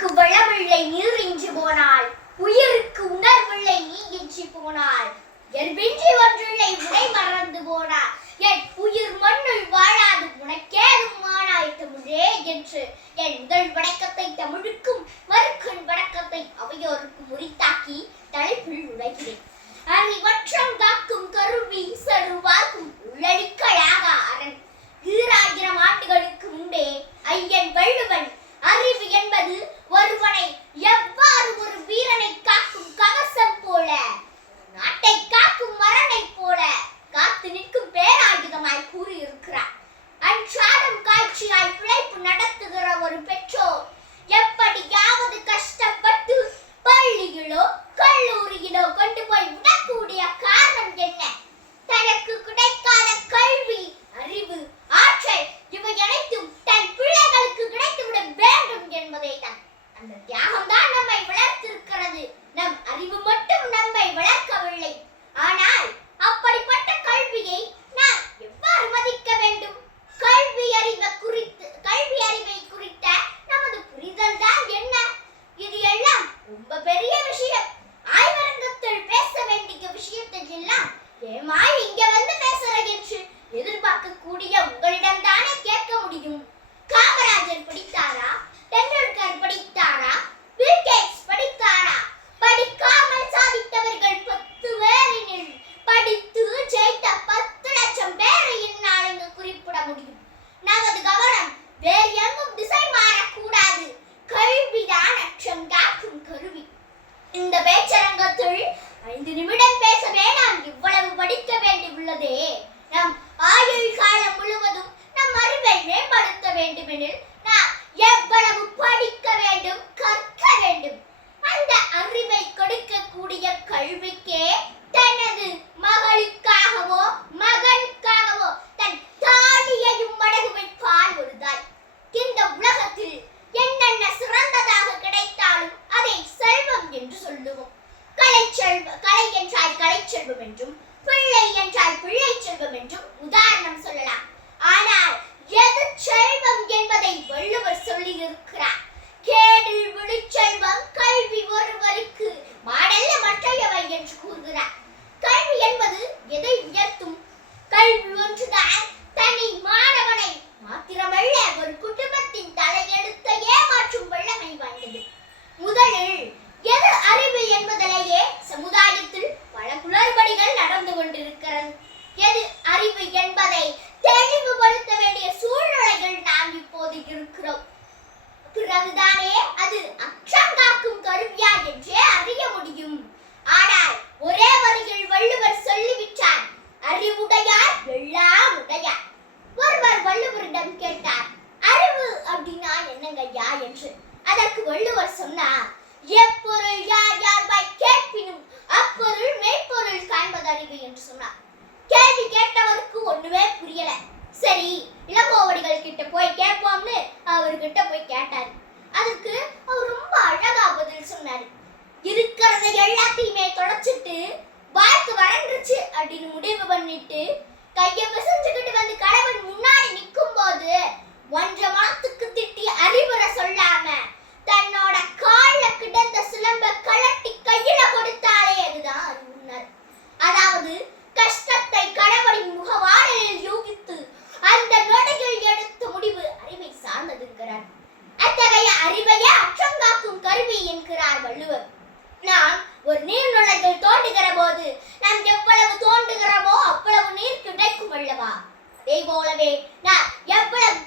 ஊருக்கு வளமில்லை நீர் இன்றி போனாள், உயிருக்கு உணர்வில்லை நீ இன்றி போனாள், இயல்பின்றி ஒன்றில்லை உனை மறந்து போனாள், என் உயிர் மண்ணுள் வாழாது உனக்கேதும் மானாய் தமிழே என்று என் முதல் வணக்கத்தை தமிழுக்கும் மறுக்கண் வணக்கத்தை அவையோருக்கும் உரித்தாக்கி தலைப்பில் உழைகிறேன். அறிவற்றம் காக்கும் கருவி சருவாக்கும் உள்ளடிக்களாக அரண் 2000 ஆண்டுகளுக்கு முன்பே ஐயன் வள்ளுவன் அறிவு என்பது ஒருவனை எவ்வாறு ஒரு வீரனை காக்கும் கவசம் போல, நாட்டை காக்கும் மரணை போல காத்து நிற்கும் பேராயுதமாய் கூறியிருக்கிறார். அன்றாடம் காட்சியாய் பிழைப்பு நடத்துகிற ஒரு பெற்றோர் எப்படியாவது கஷ்டப்பட்டு பள்ளியிலோ கல்லூரியிலோ கொண்டு போய் விடக்கூடிய காரணம் என்ன? தனக்கு கிடைக்காத கல்வி, அறிவு, ஆற்றல் இவை அனைத்தும் தன் பிள்ளைகளுக்கு கிடைத்துவிட வேண்டும் என்பதை தான். அந்த தியாகம் தான் நம்மை வளர்த்திருக்கிறது. நம் அறிவு மட்டும் நம்மை வளர்க்கவில்லை. ஆனால் அப்படிப்பட்ட கல்வியை நாம் எவ்வாறு மதிக்க வேண்டும்? கல்வி அறிவை குறித்த நமது புரிதல் தான் என்ன? இது எல்லாம் ரொம்ப பெரிய விஷயம். ஆய்வரங்கத்தில் பேச வேண்டிய விஷயத்தை எல்லாம் ஏமா இங்க வந்து பேசுற என்று எதிர்பார்க்கக்கூடிய உங்களிடம் தானே கேட்க முடியும். காமராஜர் படித்தாரா? டெண்டுல்கர் படித்தாரா? பில் கேட்ஸ் படித்தாரா? படிக்காமல் சாதித்தவர்கள் 10 பேரினில் படித்து ஜெயித்த 10 லட்சம் பேரை என்னால் இங்கு குறிப்பிட முடியும். நமது கவனம் வேறு எங்கும் திசை மாறக்கூடாது. கல்விதான் அச்சம் காக்கும் கருவி. இந்த பேச்சரங்கத்தில் 5 நிமிடம் பேசவே நாம் இவ்வளவு படிக்க வேண்டியுள்ளதே. நம் ஆயுள் காலம் முழுவதும் நம் அறிவை மேம்படுத்த வேண்டுமெனில் நாம் எவ்வளவு படிக்க வேண்டும், கற்க வேண்டும். அந்த அறிவை கொடுக்கக்கூடிய கல்விக்கே தனது மகளுக்காகவோ மகனுக்காகவோ தன் தாலியையும் மடகு வைப்பாள் ஒரு தாய். இந்த உலகத்தில் என்னென்ன சிறந்ததாக கிடைத்தாலும் அதை செல்வம் என்று சொல்லுவோம். கலை என்றால் கலை செல்வம் என்றும், பிள்ளை என்றால் பிள்ளை செல்வம் என்றும் உதாரணம் சொல்லலாம். ஆனால் எது செல்வம் என்பதை வள்ளுவர் சொல்லி இருக்கிறார். கேடில் விழுச்செல்வம் கல்வி ஒருவருக்கு மாடல்ல மற்றையவை என்று கூறுகிறார். கல்வி என்பது எதை உயர்த்தும்? கல்வி ஒன்றுதான் தனி மாணவனை மாத்திரமல்ல ஒரு குடும்பத்தின் தலையெழுத்தையே மாற்றும் வல்லமை வாய்ந்தது. முதலில் எது அறிவு என்பதிலேயே சமுதாயத்தில் பல குளறுபடிகள் நடந்து கொண்டிருக்கிறது. எது அறிவு என்பதை தெளிவுபடுத்த வேண்டிய சூழ்நிலைகள் நாம் இப்போது இருக்கிறோம். பிறகுதானே அது அச்சம் காக்கும் கருவியா என்றே அறிய முடியும். ஆனால் ஒரே வரியில் வள்ளுவர் சொல்லிவிட்டார், அறிவுடையார் எல்லாம் உடையார். ஒருவர் வள்ளுவரிடம் கேட்டார், அறிவு அப்படின்னா என்னங்கய்யா என்று. அதற்கு வள்ளுவர் சொன்னார், எப்பொருள் யார் யார்வாய் கேட்பினும் அப்பொருள் மெய்ப்பொருள் காண்பது அறிவு என்று சொன்னார். கேள்வி கேட்டவருக்கு ஒண்ணுமே புரியல. சரி, இளங்கோவடிகள் கிட்ட போய் கேட்போம்னு அவர்கிட்ட போய் கேட்டாரு. அதுக்கு அவர் ரொம்ப அழகா பதில் சொன்னாரு. இருக்கிறத எல்லாத்தையுமே தொடச்சிட்டு வாழ்க்கை வறண்டுச்சு அப்படின்னு முடிவு பண்ணிட்டு கைய பிசைஞ்சுக்கிட்டு வந்து கடவுள் முன்னாடி நிற்கும் போது 1.5 மாதத்துக்கு திட்டி அறிவுரை சொல்லாம தன்னோட கால்ல கிடந்த சிலம்ப கழட்டி கையில கொடுத்தாலே அதுதான் அறிவுனார். அதாவது கஷ்டத்தை கடவுளின் முகவாடையில் யூகித்து அந்த நொடியில் எடுத்த முடிவு அறிவை சார்ந்ததுங்கிறார். அத்தகைய அறிவையே அச்சம் காக்கும் கருவி என்கிறார் வள்ளுவர். நாம் ஒரு நீர்நிலைகள் தோண்டுகிற போது நாம் எவ்வளவு தோண்டுகிறோமோ அவ்வளவு நீர் கிடைக்கும் அல்லவா? அதே போலவே நாம் எவ்வளவு